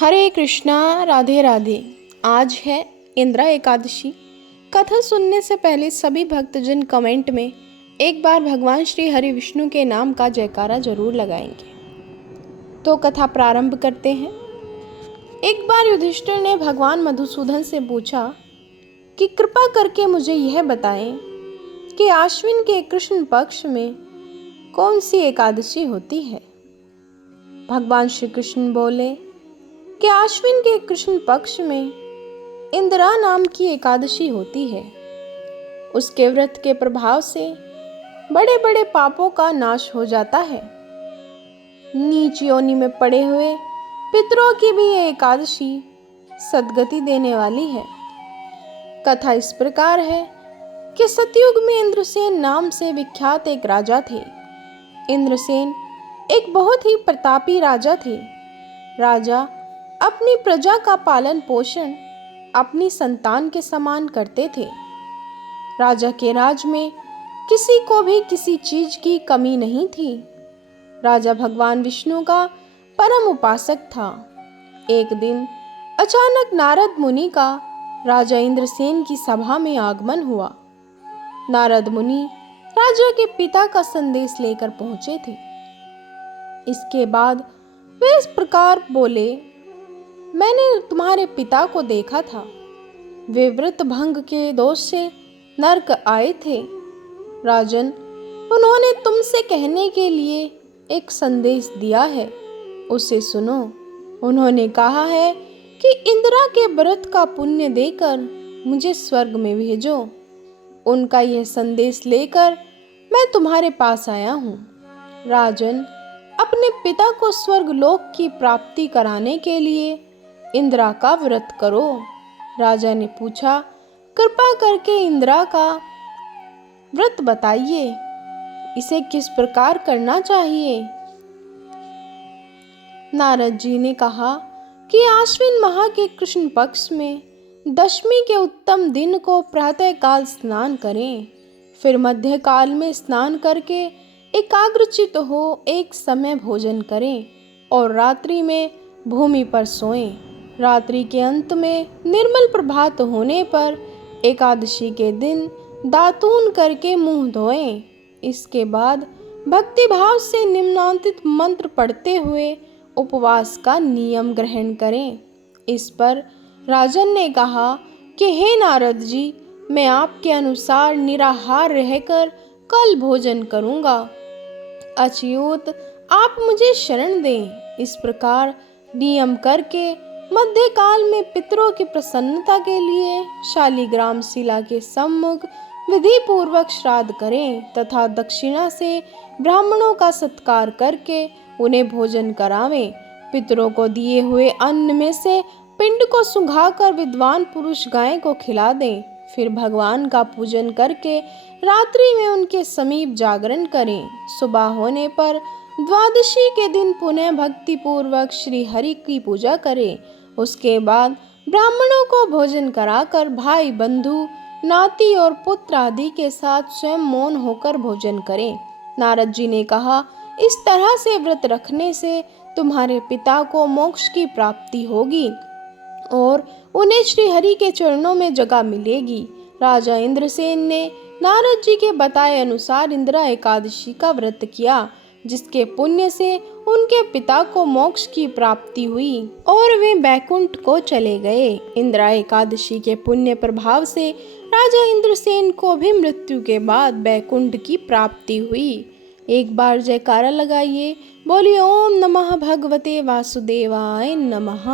हरे कृष्णा, राधे राधे। आज है इंदिरा एकादशी। कथा सुनने से पहले सभी भक्तजन कमेंट में एक बार भगवान श्री हरि विष्णु के नाम का जयकारा जरूर लगाएंगे। तो कथा प्रारंभ करते हैं। एक बार युधिष्ठिर ने भगवान मधुसूदन से पूछा कि कृपा करके मुझे यह बताएं कि आश्विन के कृष्ण पक्ष में कौन सी एकादशी होती है। भगवान श्री कृष्ण बोले कि आश्विन के कृष्ण पक्ष में इंदिरा नाम की एकादशी होती है। उसके व्रत के प्रभाव से बड़े बड़े पापों का नाश हो जाता है। नीच योनि में पड़े हुए पितरों की भी ये एकादशी सद्गति देने वाली है। कथा इस प्रकार है कि सतयुग में इंद्रसेन नाम से विख्यात एक राजा थे। इंद्रसेन एक बहुत ही प्रतापी राजा थे। राजा अपनी प्रजा का पालन पोषण अपनी संतान के समान करते थे। राजा के राज में किसी को भी किसी चीज की कमी नहीं थी। राजा भगवान विष्णु का परम उपासक था। एक दिन अचानक नारद मुनि का राजा इंद्रसेन की सभा में आगमन हुआ। नारद मुनि राजा के पिता का संदेश लेकर पहुंचे थे। इसके बाद वे इस प्रकार बोले, मैंने तुम्हारे पिता को देखा था। वे व्रत भंग के दोष से नरक आए थे। राजन, उन्होंने तुमसे कहने के लिए एक संदेश दिया है, उसे सुनो। उन्होंने कहा है कि इंदिरा के व्रत का पुण्य देकर मुझे स्वर्ग में भेजो। उनका यह संदेश लेकर मैं तुम्हारे पास आया हूँ। राजन, अपने पिता को स्वर्ग लोक की प्राप्ति कराने के लिए इंदिरा का व्रत करो। राजा ने पूछा, कृपा करके इंदिरा का व्रत बताइए, इसे किस प्रकार करना चाहिए। नारद जी ने कहा कि आश्विन माह के कृष्ण पक्ष में दशमी के उत्तम दिन को प्रातः काल स्नान करें, फिर मध्य काल में स्नान करके एकाग्रचित हो एक समय भोजन करें और रात्रि में भूमि पर सोएं। रात्रि के अंत में निर्मल प्रभात होने पर एकादशी के दिन दातून करके मुंह धोएं। इसके बाद भक्ति भाव से निम्नांकित मंत्र पढ़ते हुए उपवास का नियम ग्रहण करें। इस पर राजन ने कहा कि हे नारद जी, मैं आपके अनुसार निराहार रहकर कल भोजन करूंगा। अच्युत, आप मुझे शरण दें। इस प्रकार नियम करके मध्य काल में पितरों की प्रसन्नता के लिए शालिग्राम शिला के सम्मुख विधि पूर्वक श्राद्ध करें तथा दक्षिणा से ब्राह्मणों का सत्कार करके उन्हें भोजन करावें। पितरों को दिए हुए अन्न में से पिंड को सुंघाकर विद्वान पुरुष गाय को खिला दें। फिर भगवान का पूजन करके रात्रि में उनके समीप जागरण करें। सुबह होने पर द्वादशी के दिन पुनः भक्ति पूर्वक श्री हरि की पूजा करें। उसके बाद ब्राह्मणों को भोजन कराकर भाई बंधु नाती और पुत्र आदि के साथ स्वयं मौन होकर भोजन करें। नारद जी ने कहा, इस तरह से व्रत रखने से तुम्हारे पिता को मोक्ष की प्राप्ति होगी और उन्हें श्री हरि के चरणों में जगह मिलेगी। राजा इंद्रसेन ने नारद जी के बताए अनुसार इंदिरा एकादशी का व्रत किया, जिसके पुण्य से उनके पिता को मोक्ष की प्राप्ति हुई और वे बैकुंठ को चले गए। इंदिरा एकादशी के पुण्य प्रभाव से राजा इंद्रसेन को भी मृत्यु के बाद बैकुंठ की प्राप्ति हुई। एक बार जयकारा लगाइए, बोलिए ओम नमः भगवते वासुदेवाय नमः।